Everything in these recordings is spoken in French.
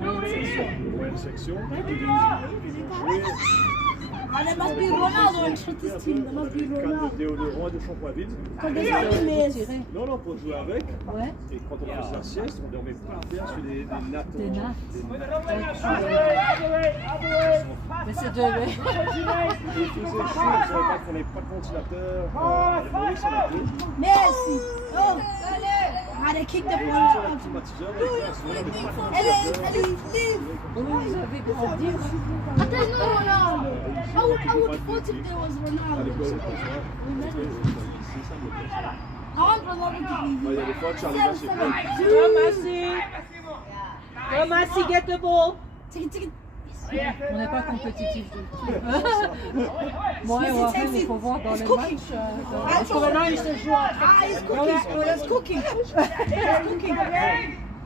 Moyenne section. Jouer. There must be Ronaldo and shot this team. There must be Ronaldo. Déodorant et de shampoing vide. Non, non, pour jouer avec. Ouais. Et quand on faisait la sieste, on dormait par terre sur des nattes. Des nattes. Mais c'est de... Il faisait chaud, on savait pas qu'on n'avait pas de ventilateur. Les Maurice, on a deux. Messi. Oh, they kicked the Sur ball. la climatiseur, on avait pas de ventilateur. Vous avez grandi. There's no Ronaldo. I would vote if there was À Ronaldo. l'école, c'est ça. I want Ronaldo to Il be y a des fois, Charlie Bass, c'est quoi? Go, Massi. Go, Massi, get the ball. Take it. On n'est pas compétitif du tout. Moi, et Warren, il faut voir dans les matchs. Parce que maintenant, ils se jouent entre... Ah, he's cooking. He's cooking. He's cooking.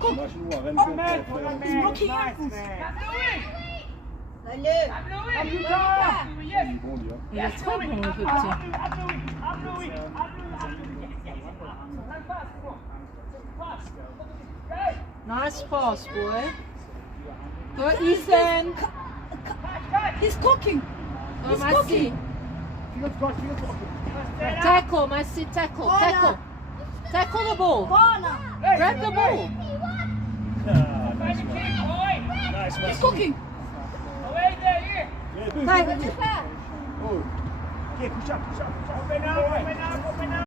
Imagine Warren contre He's blocking ankles. il est bon, lui. Il est très bon, le petit. Nice pass, boy. Go, Ethan. He's cooking. Go, He's Massi. cooking. Tackle, Massi, tackle, tackle. Tackle the ball. Corner. Grab the ball. Nice, He's cooking. Tackle. Oh.